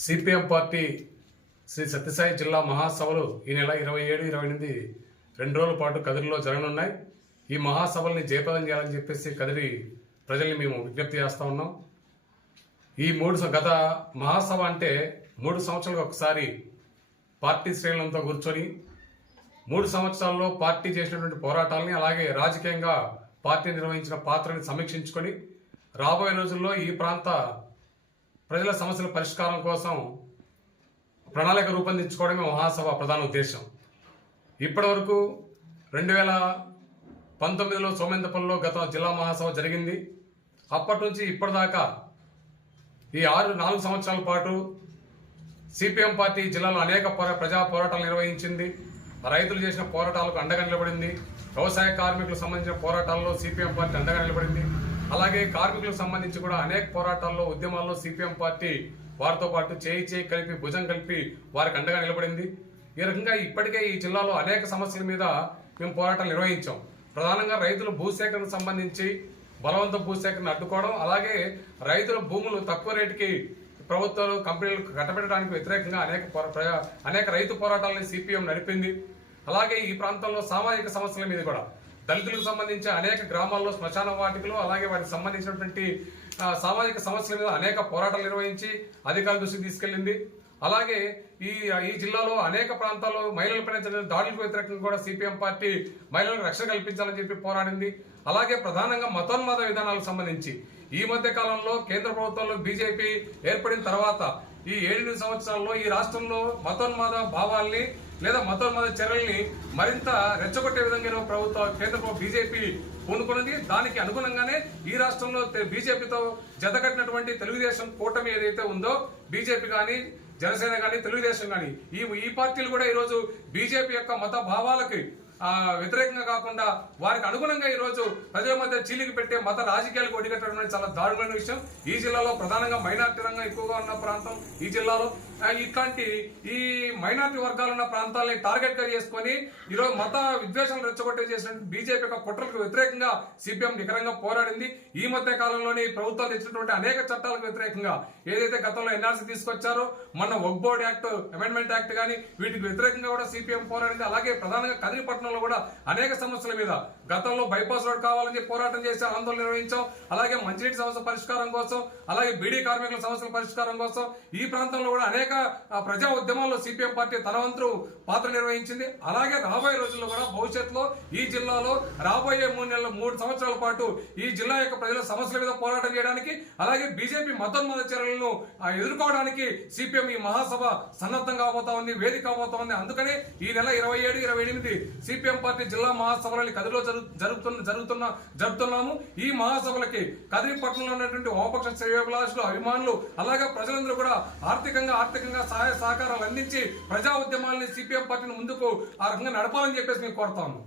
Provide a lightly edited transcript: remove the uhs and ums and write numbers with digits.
CPM party Shri Sathya Sai జిల్లా మహాసభలు ఈ నెల 27, 28 2 రోజుల పాటు కదిరిలో జరగనున్నాయి. ఈ మహాసభల్ని జయప్రదం చేయాలని చెప్పేసి కదిరి ప్రజల్ని మేము విజ్ఞప్తి చేస్తూ ఉన్నాం. ఈ గత మహాసభ అంటే 3 సంవత్సరాలకు ఒకసారి పార్టీ శ్రేణులతో కూర్చొని 3 సంవత్సరాల్లో పార్టీ చేసినటువంటి పోరాటాలని, అలాగే రాజకీయంగా పార్టీ నిర్వహించిన పాత్రని సమీక్షించుకొని రాబోయే రోజుల్లో ఈ ప్రాంత ప్రజల సమస్యల పరిష్కారం కోసం ప్రణాళిక రూపొందించుకోవడమే మహాసభ ప్రధాన ఉద్దేశం. ఇప్పటి వరకు 2019లో సోమేంద్రపల్లిలో గత జిల్లా మహాసభ జరిగింది. అప్పటి నుంచి ఇప్పటిదాకా ఈ 4 సంవత్సరాల పాటు సిపిఎం పార్టీ జిల్లాలో అనేక ప్రజా పోరాటాలు నిర్వహించింది. రైతులు చేసిన పోరాటాలకు అండగా నిలబడింది. వ్యవసాయ కార్మికులకు సంబంధించిన పోరాటాల్లో సిపిఎం పార్టీ అండగా నిలబడింది. అలాగే కార్మికులకు సంబంధించి కూడా అనేక పోరాటాల్లో, ఉద్యమాల్లో సిపిఎం పార్టీ వారితో పాటు చేయి కలిపి, భుజం కలిపి వారికి అండగా నిలబడింది. ఈ రకంగా ఇప్పటికే ఈ జిల్లాలో అనేక సమస్యల మీద మేము పోరాటాలు నిర్వహించాం. ప్రధానంగా రైతుల భూసేకరణకు సంబంధించి బలవంత భూసేకరణ అడ్డుకోవడం, అలాగే రైతుల భూములు తక్కువ రేటుకి ప్రభుత్వాలు, కంపెనీలు కట్టబెట్టడానికి వ్యతిరేకంగా అనేక రైతు పోరాటాలను సిపిఎం నడిపింది. అలాగే ఈ ప్రాంతంలో సామాజిక సమస్యల మీద కూడా దళితులకు సంబంధించి అనేక గ్రామాల్లో శ్మశాన వాటికలు, అలాగే వాటికి సంబంధించినటువంటి సామాజిక సమస్యల మీద అనేక పోరాటాలు నిర్వహించి అధికారుల దృష్టికి తీసుకెళ్లింది. అలాగే ఈ జిల్లాలో అనేక ప్రాంతాల్లో మహిళలపైన జరిగిన దాడులకు వ్యతిరేకంగా కూడా సిపిఎం పార్టీ మహిళలకు రక్షణ కల్పించాలని చెప్పి పోరాడింది. అలాగే ప్రధానంగా మతోన్మాద విధానాలకు సంబంధించి ఈ మధ్య కాలంలో కేంద్ర ప్రభుత్వంలో బీజేపీ ఏర్పడిన తర్వాత ఈ 7 సంవత్సరాల్లో ఈ రాష్ట్రంలో మతోన్మాద భావాల్ని లేదా మతోన్మాద చర్యల్ని మరింత రెచ్చగొట్టే విధంగా కేంద్ర ప్రభుత్వం బీజేపీ పూనుకున్నది. దానికి అనుగుణంగానే ఈ రాష్ట్రంలో బీజేపీతో జతకట్టినటువంటి తెలుగుదేశం కూటమి ఏదైతే ఉందో, బీజేపీ కానీ, జనసేన కానీ, తెలుగుదేశం కానీ ఈ పార్టీలు కూడా ఈరోజు బీజేపీ యొక్క మత భావాలకి వ్యతిరేకంగా కాకుండా వారికి అనుగుణంగా ఈ రోజు ప్రజల మధ్య చీలికి పెట్టే మత రాజకీయాలకు ఒడిగట్టడం అనేది చాలా దారుణమైన విషయం. ఈ జిల్లాలో ప్రధానంగా మైనార్టీ రంగం ఎక్కువగా ఉన్న ప్రాంతం ఈ జిల్లాలో. ఇట్లాంటి ఈ మైనార్టీ వర్గాలు ఉన్న ప్రాంతాలని టార్గెట్ గా చేసుకుని ఈరోజు మత విద్వేషాలు రెచ్చగొట్టే చేసిన బీజేపీ యొక్క కుట్రలకు వ్యతిరేకంగా సిపిఎం నికరంగా పోరాడింది. ఈ మధ్య కాలంలోని ప్రభుత్వాలు తెచ్చినటువంటి అనేక చట్టాలకు వ్యతిరేకంగా ఏదైతే గతంలో ఎన్ఆర్సీ తీసుకొచ్చారో, మొన్న వక్ఫ్ బోర్డ్ యాక్ట్, అమెండ్మెంట్ యాక్ట్ కానీ వీటికి వ్యతిరేకంగా కూడా సిపిఎం పోరాడింది. అలాగే ప్రధానంగా కదిరిపట్నంలో కూడా అనేక సమస్యల మీద గతంలో బైపాస్ రోడ్ కావాలని పోరాటం చేసి ఆందోళన నిర్వహించాం. అలాగే మంచినీటి సమస్య పరిష్కారం కోసం, అలాగే బీడీ కార్మికుల సమస్యల పరిష్కారం కోసం ఈ ప్రాంతంలో కూడా అనేక ప్రజా ఉద్యమాల్లో సిపిఎం పార్టీ తన వంతు పాత్ర నిర్వహించింది. అలాగే రాబోయే రోజుల్లో కూడా భవిష్యత్తులో ఈ జిల్లాలో రాబోయే 3 సంవత్సరాల పాటు ఈ జిల్లా యొక్క ప్రజల సమస్యల మీద పోరాటం చేయడానికి, అలాగే బీజేపీ మతోన్మాద చర్యలను ఎదుర్కోవడానికి సిపిఎం ఈ మహాసభ సన్నద్ధం కాబోతా ఉంది, వేదిక కాబోతా ఉంది. అందుకనే ఈ నెల 27, 28 సిపిఎం పార్టీ జిల్లా మహాసభలని కదిరిలో జరుపుతున్నాము. ఈ మహాసభలకి కదిరి పట్టణంలో ఉన్నటువంటి వామపక్ష శ్రేయోభిలాషులు, అభిమానులు, అలాగే ప్రజలందరూ కూడా ఆర్థికంగా సహాయ సహకారాలు అందించి ప్రజా ఉద్యమాలని సిపిఎం పార్టీని ముందుకు ఆ రకంగా నడపాలని చెప్పేసి మేము కోరుతాము.